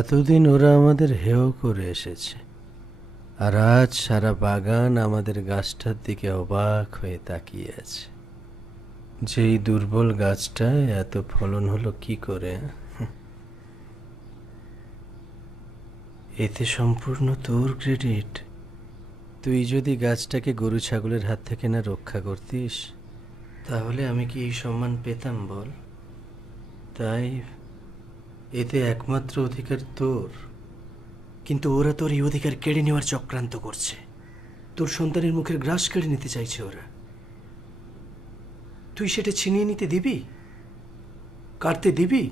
এতদিন ওরা আমাদের হেয় করে এসেছে, আর আজ সারা বাগান আমাদের গাছটার দিকে অবাক হয়ে তাকিয়ে আছে। যেই দুর্বল গাছটায় এত ফলন হলো কি করে? এতে সম্পূর্ণ তোর ক্রেডিট। তুই যদি গাছটাকে গরু ছাগলের হাত থেকে না রক্ষা করতিস, তাহলে আমি কি এই সম্মান পেতাম বল? তাই এতে একমাত্র অধিকার তোর। কিন্তু ওরা তোর এই অধিকার কেড়ে নেওয়ার চক্রান্ত করছে। তোর সন্তানের মুখের গ্রাস কেড়ে নিতে চাইছে ওরা। তুই সেটা ছিনিয়ে নিতে দিবি? কাটতে দিবি?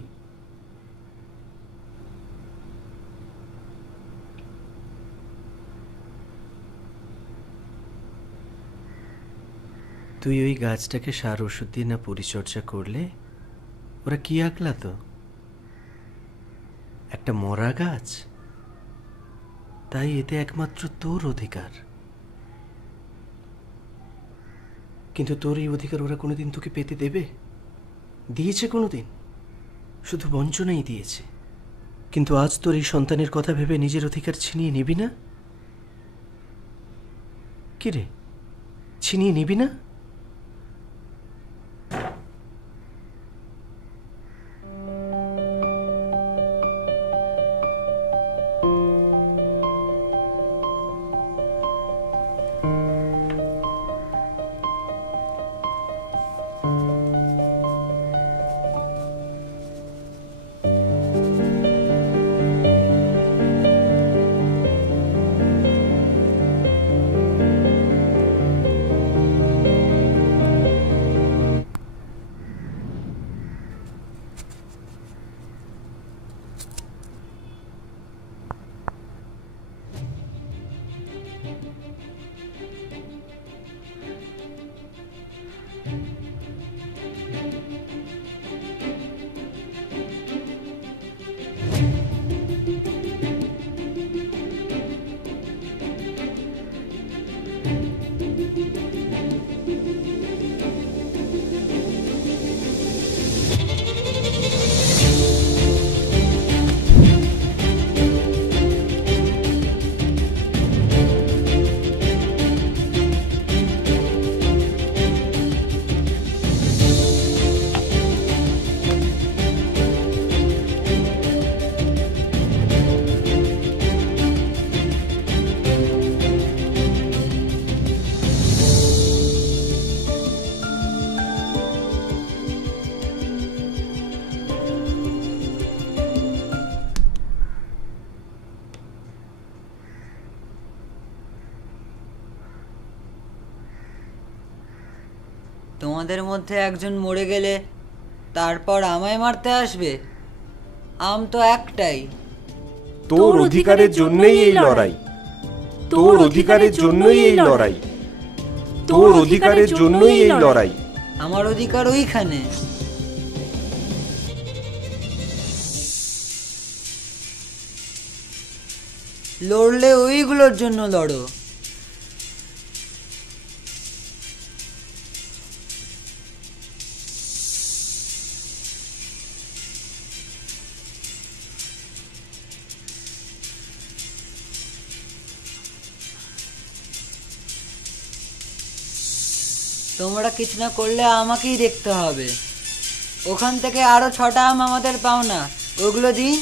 তুই ওই গাছটাকে সার ওষুধ দিয়ে না পরিচর্যা করলে ওরা কি আঁকলাতো? একটা মরা গাছ। তাই এতে একমাত্র তোর অধিকার। কিন্তু তোর এই অধিকার ওরা কোনোদিন তোকে পেতে দেবে? দিয়েছে কোনোদিন? শুধু বঞ্চনাই দিয়েছে। কিন্তু আজ তোর এই সন্তানের কথা ভেবে নিজের অধিকার ছিনিয়ে নিবি না? কিরে, ছিনিয়ে নিবি না? তোমাদের মধ্যে একজন মরে গেলে তারপর আমায় মারতে আসবে? আম তো একটাই। তোর অধিকারের জন্যই এই লড়াই। তোর অধিকারের জন্যই এই লড়াই। তোর অধিকারের জন্যই এই লড়াই। আমার অধিকার ওইখানে। লড়লে ওইগুলোর জন্য লড়ো। তোমরা কিছু না করলে আমাকেই দেখতে হবে। ওখান থেকে আরো 6টা আম আমাদের পাও না, ওগুলো দিন।